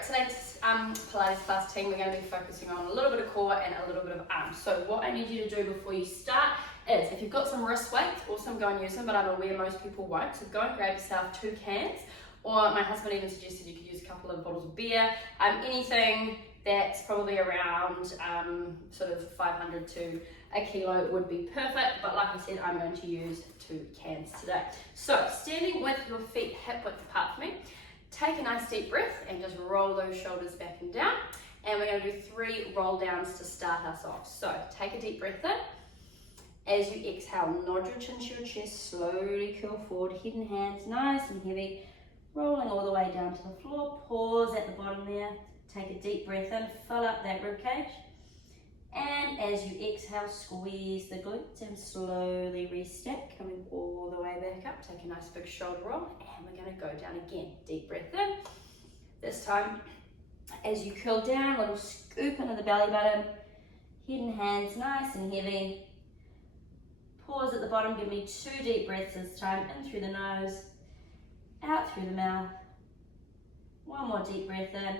Alright, today's Pilates class team, we're going to be focusing on a little bit of core and a little bit of arms. So what I need you to do before you start is, if you've got some wrist weights, awesome, go and use them, but I'm aware most people won't. So go and grab yourself 2 cans, or my husband even suggested you could use a couple of bottles of beer, anything that's probably around sort of 500 to a kilo would be perfect, but like I said, I'm going to use 2 cans today. So standing with your feet hip width apart from me, take a nice deep breath and just roll those shoulders back and down. And we're going to do 3 roll downs to start us off. So take a deep breath in. As you exhale, nod your chin to your chest, slowly curl forward, head and hands nice and heavy, rolling all the way down to the floor. Pause at the bottom there. Take a deep breath in, fill up that rib cage. And as you exhale, squeeze the glutes and slowly restack, coming all the way back up. Take a nice big shoulder roll, and we're going to go down again. Deep breath in. This time, as you curl down, a little scoop into the belly button, head and hands nice and heavy. Pause at the bottom, give me 2 deep breaths this time, in through the nose, out through the mouth. 1 more deep breath in.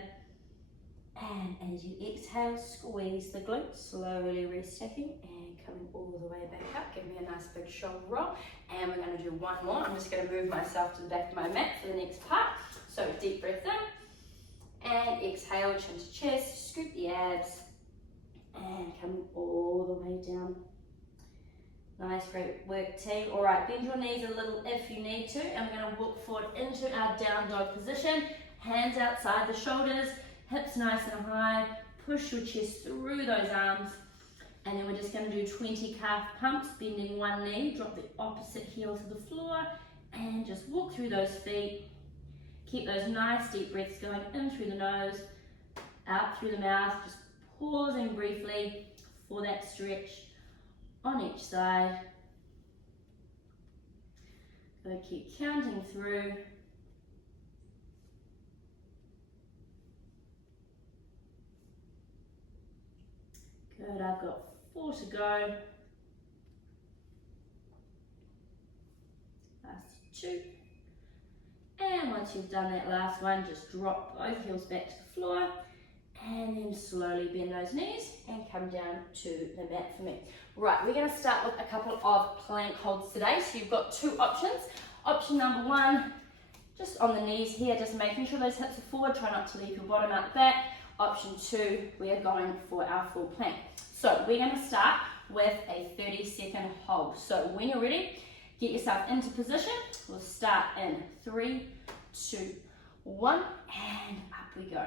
And as you exhale, squeeze the glutes, slowly restacking and coming all the way back up. Give me a nice big shoulder roll. And we're going to do 1 more. I'm just going to move myself to the back of my mat for the next part. So deep breath in and exhale, chin to chest, scoop the abs and coming all the way down. Nice, great work team. All right, bend your knees a little if you need to, and we're going to walk forward into our down dog position. Hands outside the shoulders. Hips nice and high, push your chest through those arms, and then we're just going to do 20 calf pumps, bending 1 knee, drop the opposite heel to the floor, and just walk through those feet. Keep those nice deep breaths going in through the nose, out through the mouth, just pausing briefly for that stretch on each side. So keep counting through. Good, I've got 4 to go. Last 2. And once you've done that last one, just drop both heels back to the floor and then slowly bend those knees and come down to the mat for me. Right, we're going to start with a couple of plank holds today. So you've got 2 options. Option number 1, just on the knees here, just making sure those hips are forward, try not to leave your bottom out the back. Option 2, we are going for our full plank. So we're going to start with a 30-second hold. So when you're ready, get yourself into position. We'll start in 3, 2, 1, and up we go.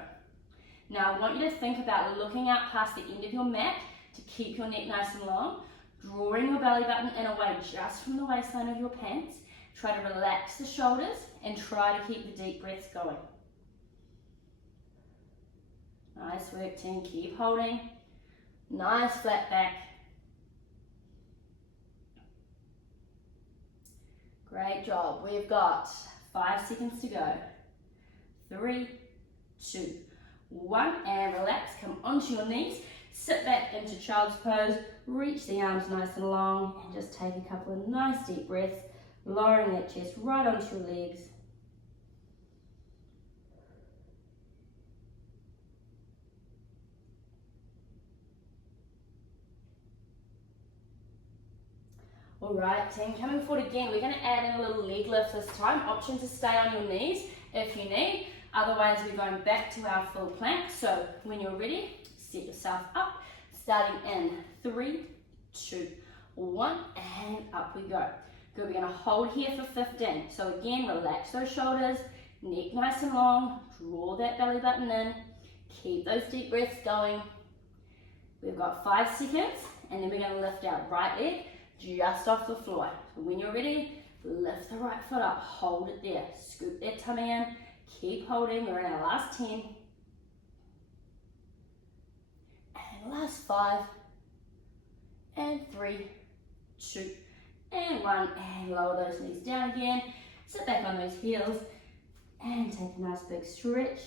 Now I want you to think about looking out past the end of your mat to keep your neck nice and long, drawing your belly button in away just from the waistline of your pants. Try to relax the shoulders and try to keep the deep breaths going. Nice work, team. Keep holding. Nice flat back. Great job. We've got 5 seconds to go. 3, 2, 1, and relax. Come onto your knees. Sit back into child's pose. Reach the arms nice and long, and just take a couple of nice deep breaths, lowering that chest right onto your legs. All right, team, coming forward again. We're going to add in a little leg lift this time. Option to stay on your knees if you need. Otherwise, we're going back to our full plank. So when you're ready, set yourself up. Starting in 3, 2, 1, and up we go. Good, we're going to hold here for 15. So again, relax those shoulders, neck nice and long, draw that belly button in, keep those deep breaths going. We've got 5 seconds, and then we're going to lift our right leg just off the floor. So when you're ready, lift the right foot up, hold it there, scoop that tummy in, keep holding. We're in our last 10. And last 5. And 3, 2, and 1. And lower those knees down again. Sit back on those heels and take a nice big stretch.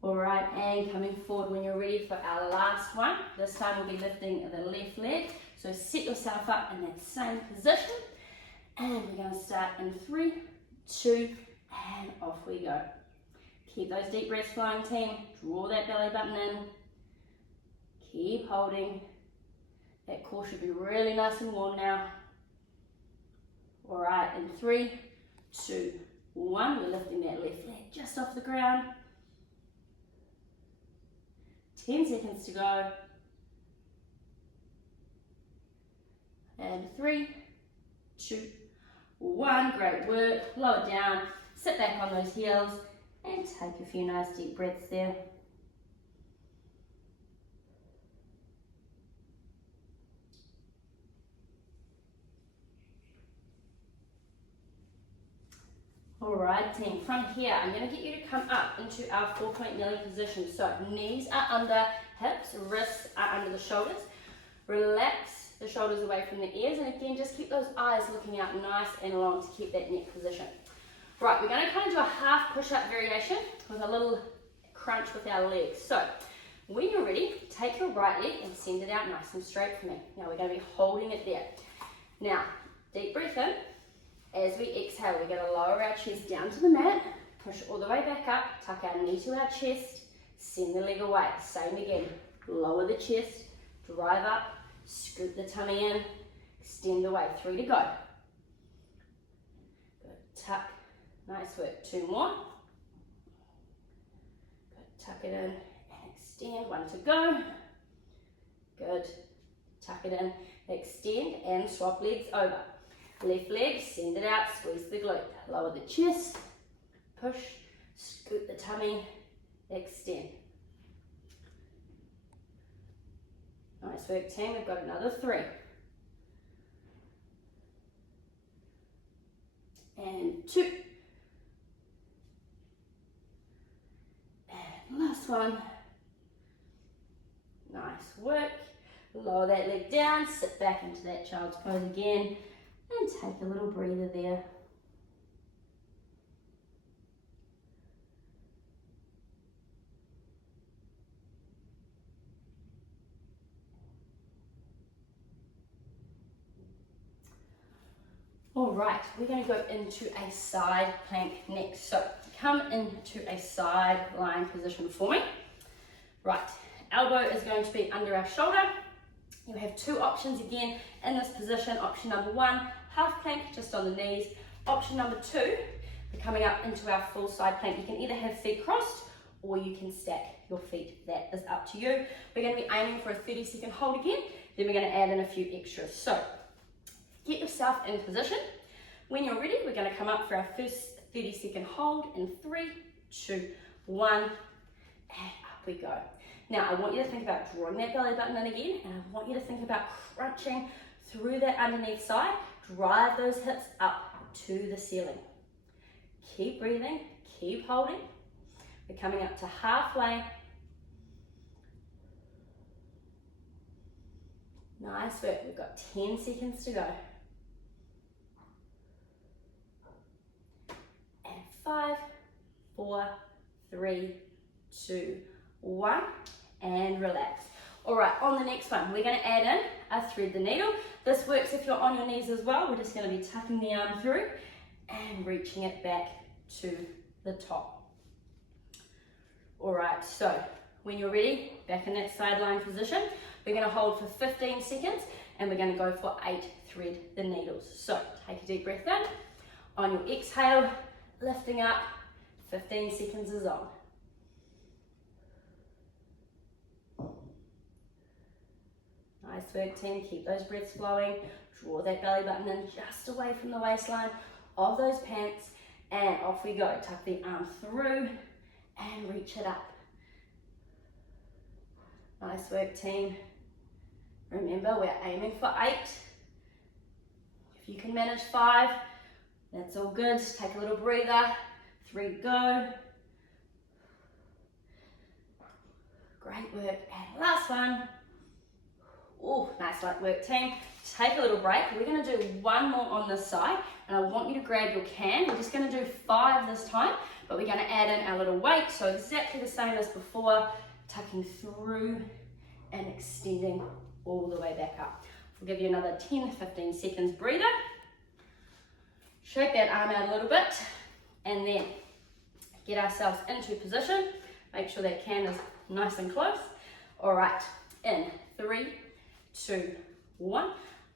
All right, and coming forward when you're ready for our last one. This time we'll be lifting the left leg. So set yourself up in that same position. And we're going to start in 3, 2, and off we go. Keep those deep breaths flowing, team. Draw that belly button in. Keep holding. That core should be really nice and warm now. All right, in 3, 2, 1, we're lifting that left leg just off the ground. 10 seconds to go. And 3, 2, 1, great work. Lower down, sit back on those heels, and take a few nice deep breaths there. Alright team, from here I'm going to get you to come up into our 4-point kneeling position. So knees are under hips, wrists are under the shoulders. Relax the shoulders away from the ears, and again just keep those eyes looking out nice and long to keep that neck position. Right, we're going to kind of do a half push-up variation with a little crunch with our legs. So when you're ready, take your right leg and send it out nice and straight for me. Now we're going to be holding it there. Now, deep breath in. As we exhale, we're going to lower our chest down to the mat, push all the way back up, tuck our knee to our chest, send the leg away. Same again, lower the chest, drive up, scoop the tummy in, extend away. 3 to go. Good, tuck, nice work. 2 more. Good, tuck it in and extend. 1 to go. Good, tuck it in, extend and swap legs over. Left leg, send it out, squeeze the glute. Lower the chest, push, scoop the tummy, extend. Nice work team, we've got another 3. And 2. And last one. Nice work. Lower that leg down, sit back into that child's pose again. And take a little breather there. All right, we're going to go into a side plank next. So come into a side lying position for me. Right, elbow is going to be under our shoulder. You have 2 options again in this position. Option number 1, half plank just on the knees. Option number 2, we're coming up into our full side plank. You can either have feet crossed or you can stack your feet. That is up to you. We're going to be aiming for a 30-second hold again. Then we're going to add in a few extras. So get yourself in position. When you're ready, we're going to come up for our first 30-second hold in 3, 2, 1, and up we go. Now, I want you to think about drawing that belly button in again, and I want you to think about crunching through that underneath side. Drive those hips up to the ceiling. Keep breathing, keep holding. We're coming up to halfway. Nice work, we've got 10 seconds to go. And 5, 4, 3, 2, 1. And relax. All right, on the next one, we're going to add in a thread the needle. This works if you're on your knees as well. We're just going to be tucking the arm through and reaching it back to the top. All right, so when you're ready, back in that sideline position, we're going to hold for 15 seconds and we're going to go for 8 thread the needles. So take a deep breath in. On your exhale, lifting up, 15 seconds is on. Nice work team, keep those breaths flowing, draw that belly button in just away from the waistline of those pants, and off we go. Tuck the arm through and reach it up. Nice work team. Remember, we're aiming for 8. If you can manage 5, that's all good. Take a little breather. 3 to go. Great work, and last one. Oh, nice light work team. Take a little break. We're going to do 1 more on this side, and I want you to grab your can. We're just going to do 5 this time, but we're going to add in our little weight, so exactly the same as before, tucking through and extending all the way back up. We'll give you another 10-15 seconds breather. Shake that arm out a little bit, and then get ourselves into position. Make sure that can is nice and close. All right, in 3, 2, 1,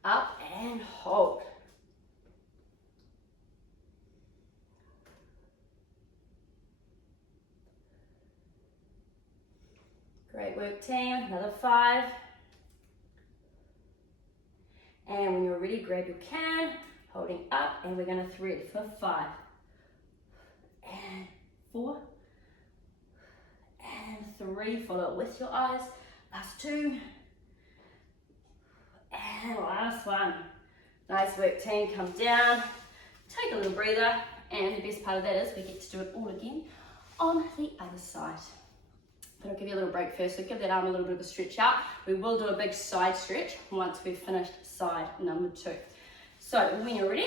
up and hold. Great work, team. Another 5. And when you're ready, grab your can, holding up, and we're going to thread for 5, and 4, and 3. Follow it with your eyes. Last 2, and last 1. Nice work, team. Come down, take a little breather, and the best part of that is we get to do it all again on the other side. But I'll give you a little break first, so give that arm a little bit of a stretch out. We will do a big side stretch once we've finished side number 2. So when you're ready,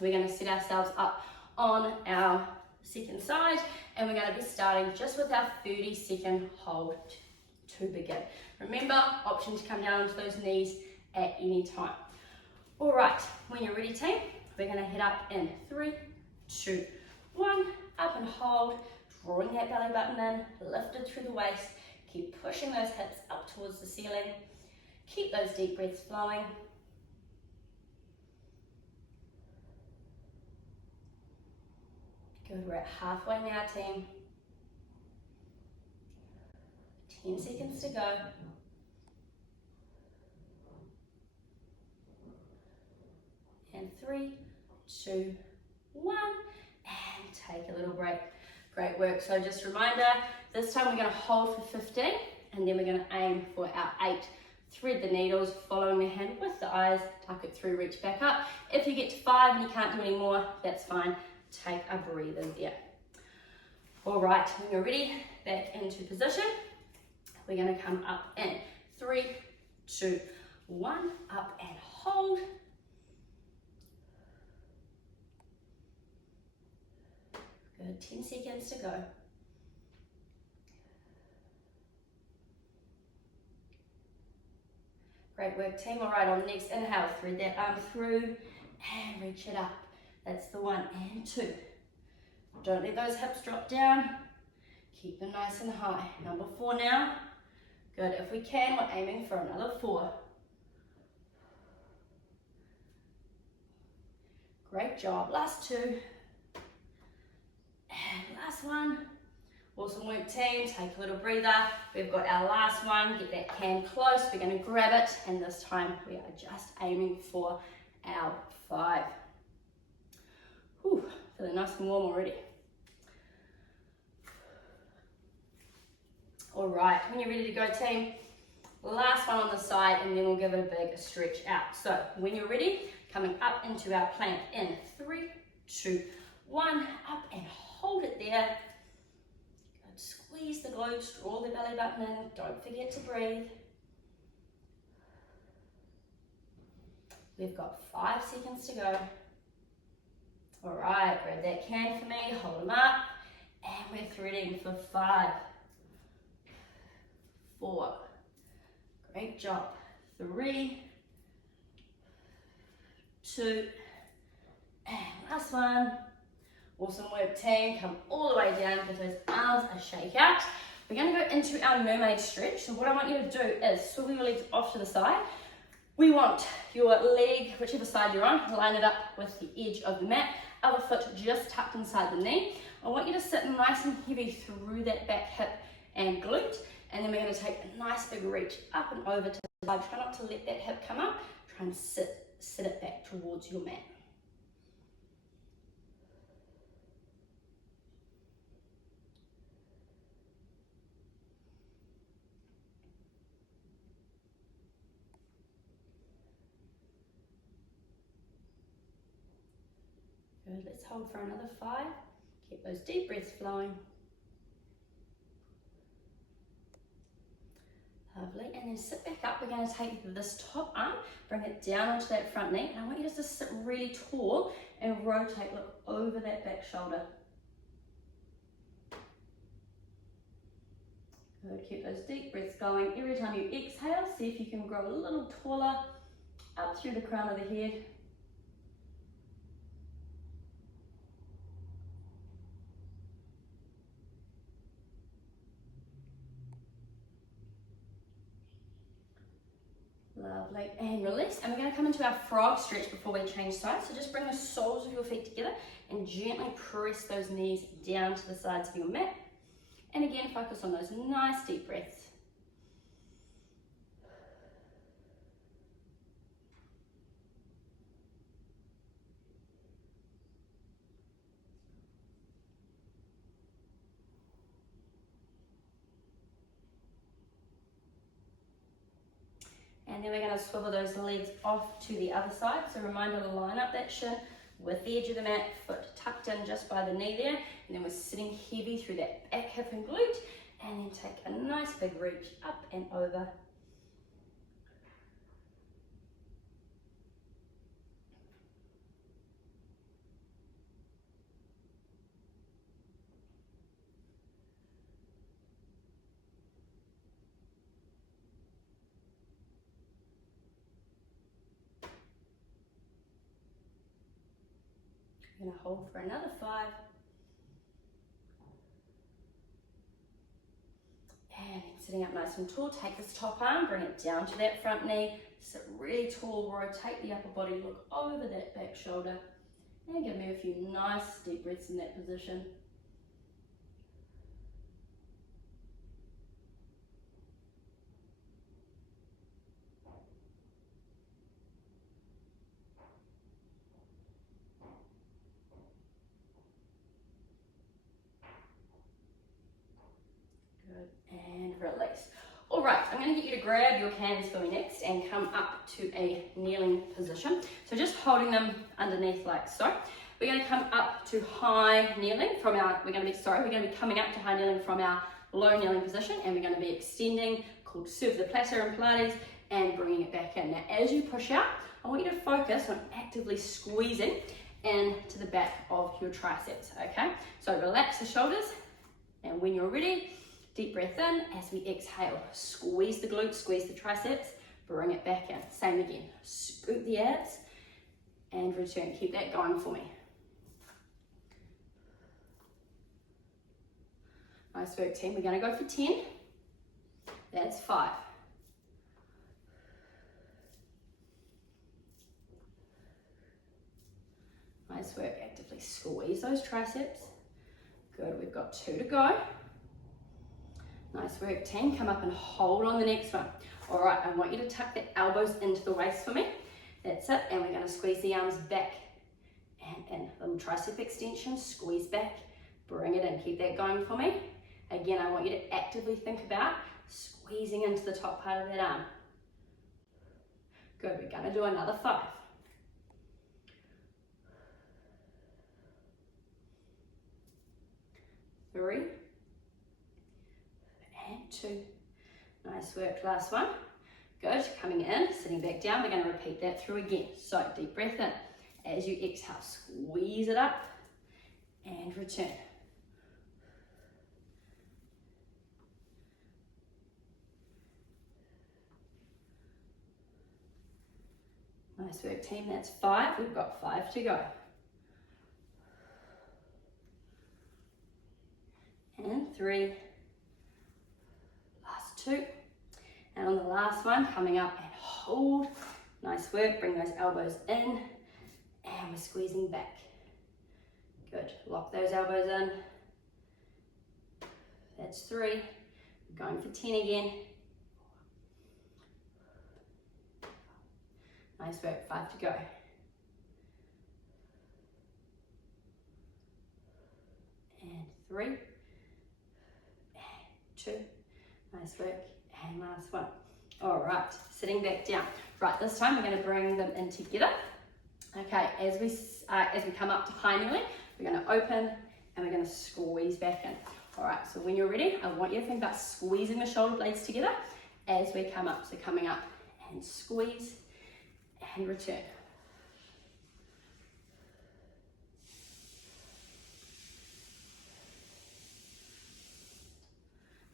we're going to set ourselves up on our second side, and we're going to be starting just with our 30-second hold to begin. Remember, option to come down onto those knees at any time. All right, when you're ready, team, we're going to head up in 3, 2, 1, up and hold. Drawing that belly button in, lifted through the waist. Keep pushing those hips up towards the ceiling. Keep those deep breaths flowing. Good, we're at halfway now, team. 10 seconds to go. And 3, 2, 1, and take a little break. Great work. So just a reminder, this time we're going to hold for 15, and then we're going to aim for our 8. Thread the needles, following the hand with the eyes, tuck it through, reach back up. If you get to 5 and you can't do any more, that's fine. Take a breather there. All right, when you're ready, back into position. We're going to come up in 3, 2, 1, up and hold. Good, 10 seconds to go. Great work, team. All right, on the next inhale, thread that arm through and reach it up. That's the 1 and 2. Don't let those hips drop down. Keep them nice and high. Number 4 now. Good, if we can, we're aiming for another 4. Great job, last 2. And last 1. Awesome work, team. Take a little breather. We've got our last one. Get that can close. We're going to grab it, and this time we are just aiming for our 5. Whew, feeling nice and warm already. All right, when you're ready to go, team, last one on the side, and then we'll give it a big stretch out. So when you're ready, coming up into our plank in 3, 2, 1, up and hold it there. Good. Squeeze the glutes, draw the belly button in, don't forget to breathe. We've got 5 seconds to go. All right, grab that can for me, hold them up, and we're threading for 5, 4, great job, 3, 2, and last one. Awesome work, team. Come all the way down, give those arms a shake out. We're going to go into our mermaid stretch. So what I want you to do is swivel your legs off to the side. We want your leg, whichever side you're on, line it up with the edge of the mat. Other foot just tucked inside the knee. I want you to sit nice and heavy through that back hip and glute. And then we're going to take a nice big reach up and over to the side. Try not to let that hip come up. Try and sit it back towards your mat. Good, let's hold for another 5. Keep those deep breaths flowing. Lovely, and then sit back up. We're going to take this top arm, bring it down onto that front knee, and I want you just to sit really tall and rotate, look over that back shoulder. Good, keep those deep breaths going. Every time you exhale, see if you can grow a little taller up through the crown of the head. Lovely, and release. And we're going to come into our frog stretch before we change sides. So just bring the soles of your feet together and gently press those knees down to the sides of your mat. And again, focus on those nice deep breaths. And then we're going to swivel those legs off to the other side. So reminder to line up that shin with the edge of the mat, foot tucked in just by the knee there. And then we're sitting heavy through that back hip and glute. And then take a nice big reach up and over. We're going to hold for another 5. And then sitting up nice and tall, take this top arm, bring it down to that front knee, sit really tall, rotate the upper body, look over that back shoulder, and give me a few nice deep breaths in that position. And release. All right, I'm going to get you to grab your hands for me next and come up to a kneeling position. So just holding them underneath like so. We're going to come up to high kneeling from our, we're going to be coming up to high kneeling from our low kneeling position, and we're going to be extending, called serve the platter in Pilates, and bringing it back in. Now as you push out, I want you to focus on actively squeezing into the back of your triceps, okay? So relax the shoulders, and when you're ready, deep breath in. As we exhale, squeeze the glutes, squeeze the triceps, bring it back in. Same again, scoop the abs and return. Keep that going for me. Nice work, team. We're going to go for 10. That's 5. Nice work. Actively squeeze those triceps. Good. We've got 2 to go. Nice work, team. Come up and hold on the next one. All right, I want you to tuck the elbows into the waist for me. That's it. And we're going to squeeze the arms back and in. Little tricep extension, squeeze back, bring it in. Keep that going for me. Again, I want you to actively think about squeezing into the top part of that arm. Good. We're going to do another 5. 3. And 2. Nice work, last one. Good, coming in, sitting back down. We're going to repeat that through again. So deep breath in. As you exhale, squeeze it up and return. Nice work, team. That's 5. We've got 5 to go. And 3. 2, and on the last one, coming up and hold. Nice work. Bring those elbows in, and we're squeezing back. Good. Lock those elbows in. That's 3. We're going for 10 again. Nice work. 5 to go. And 3, and 2. Nice work, and last one. All right, sitting back down. Right, this time we're going to bring them in together. Okay, as we come up to high kneeling, we're going to open and we're going to squeeze back in. All right, so when you're ready, I want you to think about squeezing the shoulder blades together as we come up. So coming up and squeeze and return.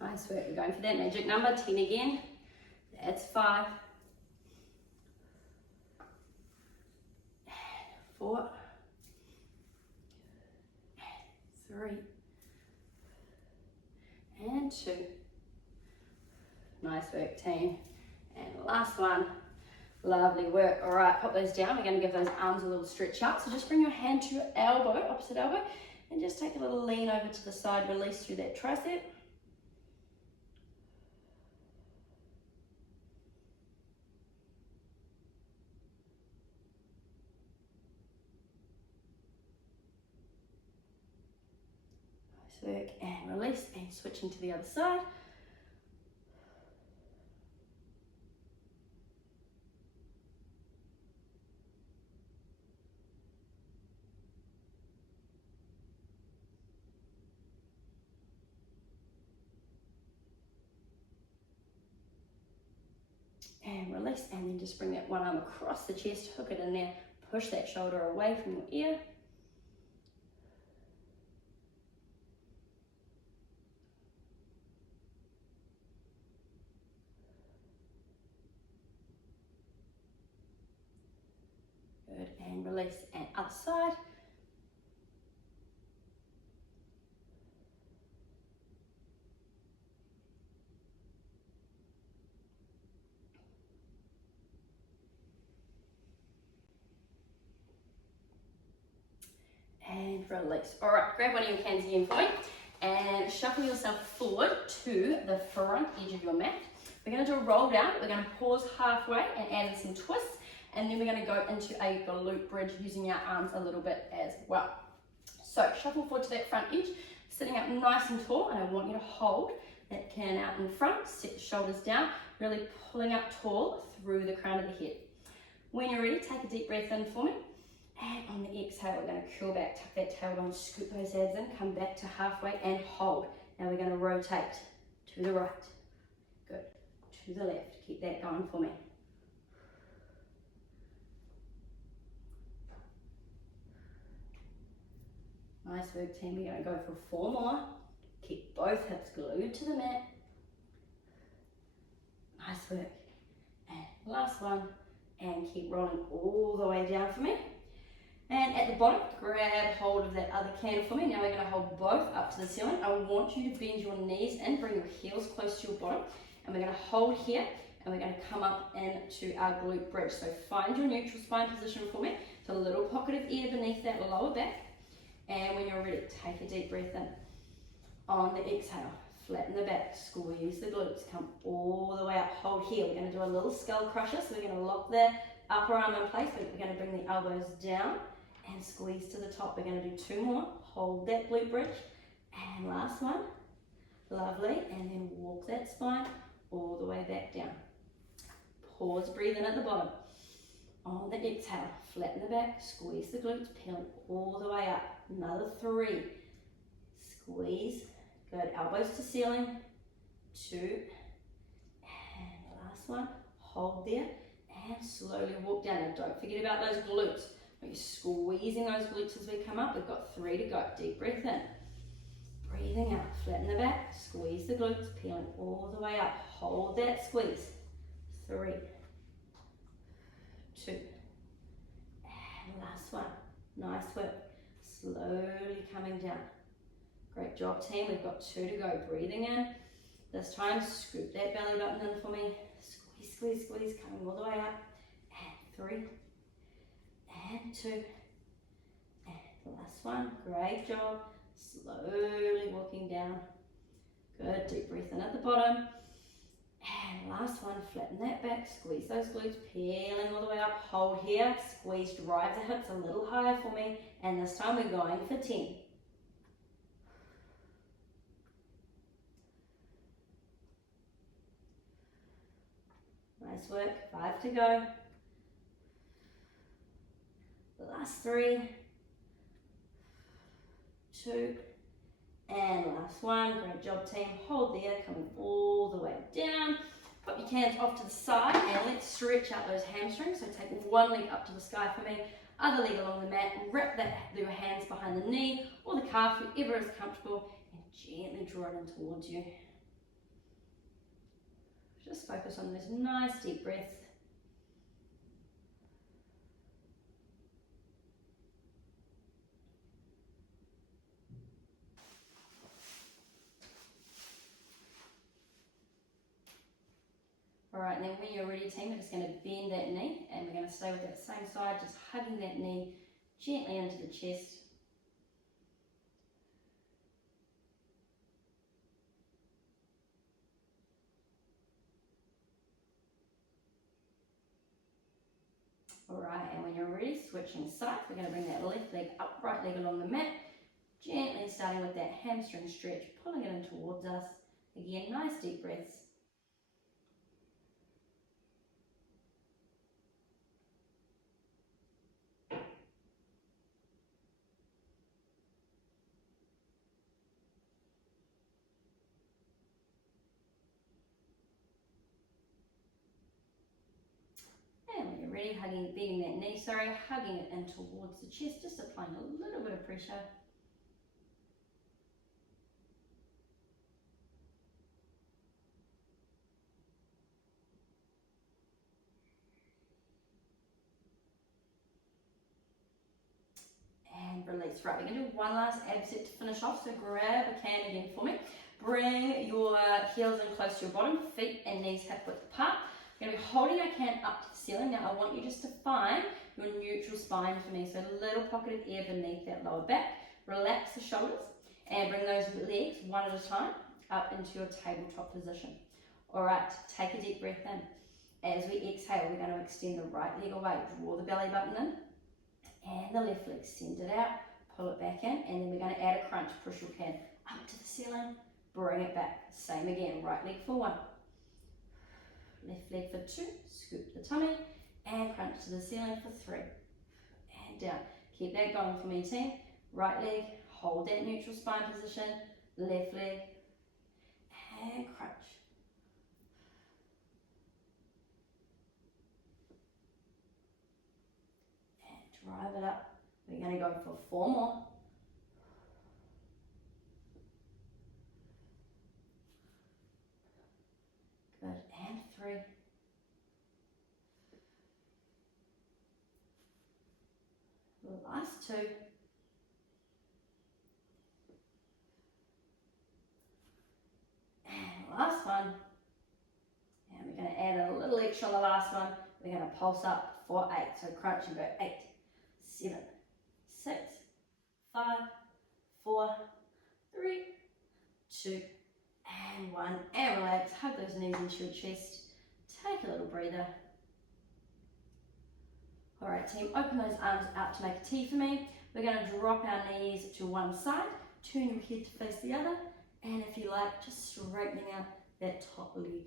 Nice work. We're going for that magic number, 10 again. That's 5. 4. 3. And 2. Nice work, team. And last one. Lovely work. All right, pop those down. We're going to give those arms a little stretch out. So just bring your hand to your elbow, opposite elbow, and just take a little lean over to the side, release through that tricep. Nice work, and release, and switching to the other side. And release, and then just bring that one arm across the chest, hook it in there, push that shoulder away from your ear. Good, and release, and other side. And release. All right, grab one of your hands again for me and shuffle yourself forward to the front edge of your mat. We're going to do a roll down. We're going to pause halfway and add in some twists, and then we're going to go into a glute bridge using our arms a little bit as well. So shuffle forward to that front edge, sitting up nice and tall, and I want you to hold that can out in front, set the shoulders down, really pulling up tall through the crown of the head. When you're ready, take a deep breath in for me. And on the exhale, we're going to curl back, tuck that tailbone, scoop those abs in, come back to halfway and hold. Now we're going to rotate to the right. Good. To the left. Keep that going for me. Nice work, team. We're going to go for 4 more. Keep both hips glued to the mat. Nice work. And last one. And keep rolling all the way down for me. And at the bottom, grab hold of that other can for me. Now we're going to hold both up to the ceiling. I want you to bend your knees in, bring your heels close to your bottom. And we're going to hold here, and we're going to come up into our glute bridge. So find your neutral spine position for me. So a little pocket of air beneath that lower back. And when you're ready, take a deep breath in. On the exhale, flatten the back, squeeze the glutes, come all the way up, hold here. We're going to do a little skull crusher. So we're going to lock the upper arm in place, but we're going to bring the elbows down and squeeze to the top. We're going to do 2 more. Hold that glute bridge. And last one. Lovely. And then walk that spine all the way back down. Pause, breathe in at the bottom. On the exhale, flatten the back, squeeze the glutes, peel all the way up. Another 3. Squeeze. Good. Elbows to ceiling. 2. And the last one. Hold there. And slowly walk down. Now don't forget about those glutes. You're squeezing those glutes as we come up. We've got 3 to go. Deep breath in. Breathing out. Flatten the back. Squeeze the glutes. Peeling all the way up. Hold that squeeze. 3. 2. And last one. Nice work. Slowly coming down. Great job, team. We've got 2 to go. Breathing in. This time, scoop that belly button in for me. Squeeze, squeeze, squeeze. Coming all the way up. And 3. And 2. And the last one. Great job. Slowly walking down. Good. Deep breath in at the bottom. And last one. Flatten that back. Squeeze those glutes. Peeling all the way up. Hold here. Squeeze. Drive the hips a little higher for me. And this time we're going for 10. Nice work. 5 to go. Last 3, 2, and last one. Great job, team. Hold there, coming all the way down. Put your hands off to the side and let's stretch out those hamstrings. So take one leg up to the sky for me, other leg along the mat, wrap your hands behind the knee or the calf, wherever is comfortable, and gently draw it in towards you. Just focus on those nice deep breaths. All right, and then when you're ready, team, we're just going to bend that knee, and we're going to stay with that same side, just hugging that knee gently into the chest. All right, and when you're ready, switching sides, we're going to bring that left leg up, right leg along the mat, gently starting with that hamstring stretch, pulling it in towards us. Again, nice deep breaths. And when you're ready, bending that knee, hugging it in towards the chest, just applying a little bit of pressure. And release. Right, we're going to do one last ab set to finish off, so grab a can again for me. Bring your heels in close to your bottom, feet and knees hip width apart. You're going to be holding our can up to the ceiling. Now I want you just to find your neutral spine for me, so a little pocket of air beneath that lower back. Relax the shoulders and bring those legs one at a time up into your tabletop position. Alright, take a deep breath in. As we exhale, we're going to extend the right leg away, draw the belly button in, and the left leg, send it out, pull it back in, and then we're going to add a crunch, push your can up to the ceiling, bring it back. Same again, right leg for 1. Left leg for 2, scoop the tummy, and crunch to the ceiling for 3. And down. Keep that going for me, team. Right leg, hold that neutral spine position, left leg, and crunch. And drive it up. We're going to go for 4 more. Good, and 3. Last 2. And last one. And we're going to add a little extra on the last one. We're going to pulse up for 8. So crunch and go 8, 7, 6, 5, 4, 3, 2, and 1. And relax. Hug those knees into your chest. Take a little breather. Alright team, open those arms out to make a T for me. We're going to drop our knees to one side, turn your head to face the other, and if you like, just straightening out that top leg.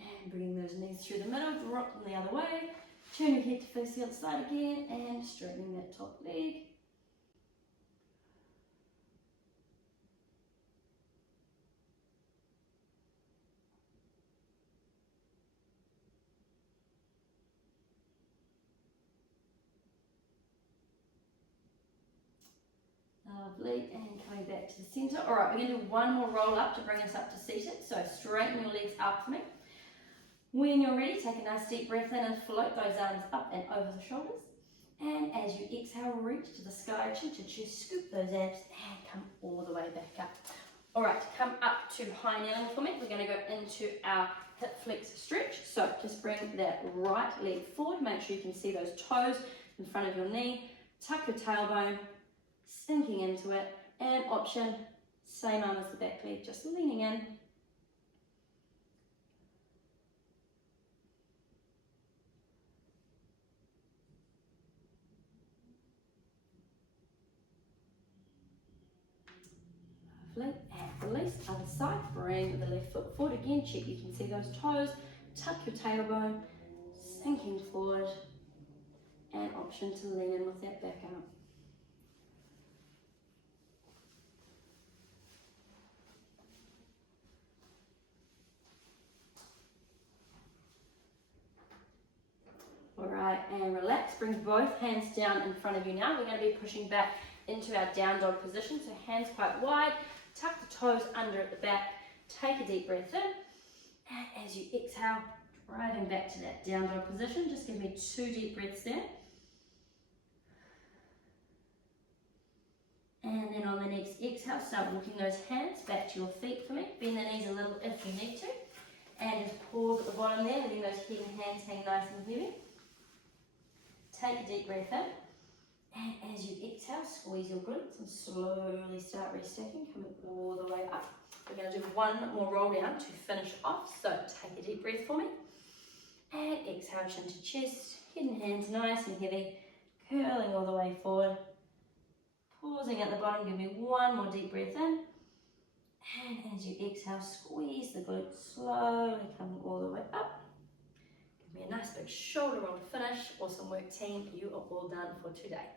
And bringing those knees through the middle, drop them the other way, turn your head to face the other side again, and straightening that top leg. Lovely, and coming back to the centre. Alright, we're going to do one more roll up to bring us up to seated, so straighten your legs out for me. When you're ready, take a nice deep breath in and float those arms up and over the shoulders. And as you exhale, reach to the sky, chin to chest, scoop those abs and come all the way back up. Alright, come up to high kneeling for me. We're going to go into our hip flex stretch. So just bring that right leg forward. Make sure you can see those toes in front of your knee. Tuck your tailbone, sinking into it. And option, same arm as the back leg, just leaning in. And release, other side, bring the left foot forward again, check you can see those toes, tuck your tailbone, sinking forward, and option to lean in with that back arm. All right, and relax. Bring both hands down in front of you now. We're going to be pushing back into our down dog position. So hands quite wide, tuck the toes under at the back, take a deep breath in, and as you exhale, driving back to that down dog position. Just give me 2 deep breaths there. And then on the next exhale, start walking those hands back to your feet for me. Bend the knees a little if you need to. And just pause at the bottom there, letting those head and hands hang nice and heavy. Take a deep breath in. And as you exhale, squeeze your glutes and slowly start restacking, coming all the way up. We're going to do one more roll down to finish off. So take a deep breath for me. And exhale, chin to chest, head and hands nice and heavy, curling all the way forward. Pausing at the bottom, give me one more deep breath in. And as you exhale, squeeze the glutes, slowly coming all the way up. Give me a nice big shoulder roll to finish. Awesome work, team. You are all done for today.